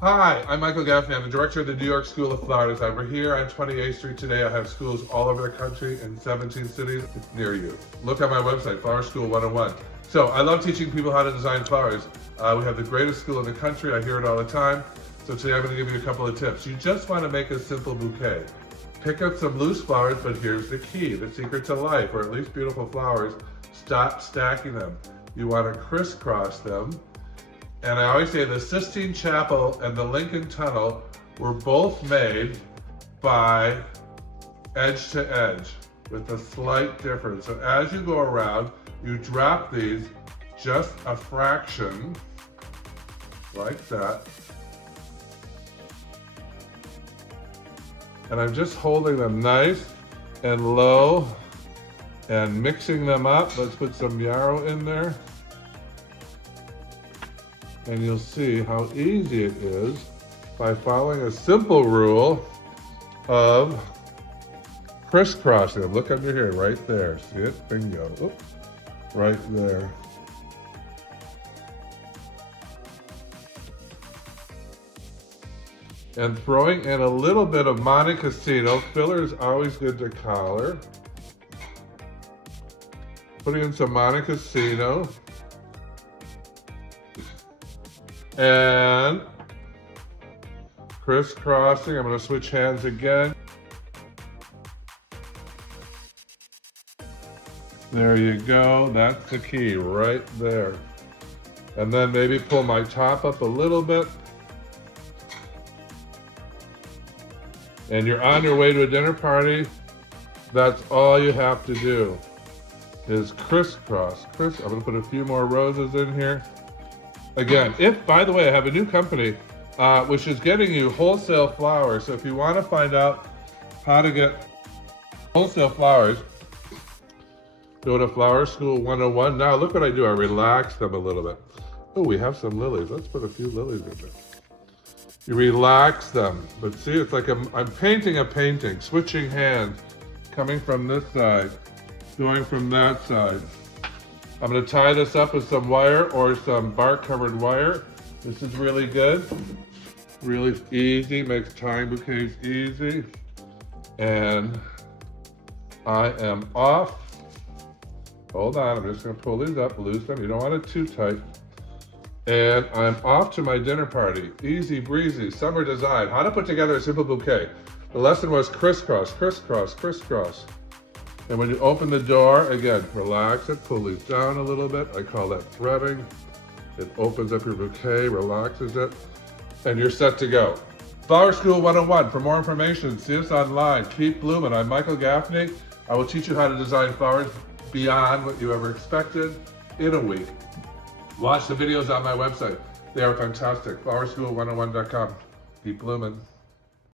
Hi, I'm Michael Gaffney. I'm the director of the New York School of Flower Design. We're here on 28th Street today. I have schools all over the country in 17 cities near you. Look at my website, Flower School 101. So I love teaching people how to design flowers. We have the greatest school in the country. I hear it all the time. So today I'm going to give you a couple of tips. You just want to make a simple bouquet. Pick up some loose flowers, but here's the key, the secret to life, or at least beautiful flowers. Stop stacking them. You want to crisscross them. And I always say the Sistine Chapel and the Lincoln Tunnel were both made by edge to edge with a slight difference. So as you go around, you drop these just a fraction, like that. And I'm just holding them nice and low and mixing them up. Let's put some yarrow in there. And you'll see how easy it is by following a simple rule of crisscrossing them. Look under here, right there. See it? Bingo. Oop. Right there. And throwing in a little bit of Monte Cassino. Filler is always good to collar. Putting in some Monte Cassino. And crisscrossing. I'm going to switch hands again. There you go. That's the key right there. And then maybe pull my top up a little bit. And you're on your way to a dinner party. That's all you have to do is crisscross. I'm going to put a few more roses in here. Again, by the way, I have a new company, which is getting you wholesale flowers. So if you want to find out how to get wholesale flowers, go to Flower School 101. Now look what I do. I relax them a little bit. Oh, we have some lilies. Let's put a few lilies in there. You relax them. But see, it's like I'm painting a painting, switching hands, coming from this side, going from that side. I'm going to tie this up with some wire or some bark-covered wire. This is really good. Really easy, makes tying bouquets easy. And I am off. Hold on, I'm just going to pull these up, loose them. You don't want it too tight. And I'm off to my dinner party. Easy breezy, summer design. How to put together a simple bouquet. The lesson was crisscross, crisscross, crisscross. And when you open the door, again, relax it, pull these down a little bit. I call that threading. It opens up your bouquet, relaxes it, and you're set to go. Flower School 101. For more information, see us online. Keep blooming. I'm Michael Gaffney. I will teach you how to design flowers beyond what you ever expected in a week. Watch the videos on my website. They are fantastic. flowerschool101.com. Keep blooming.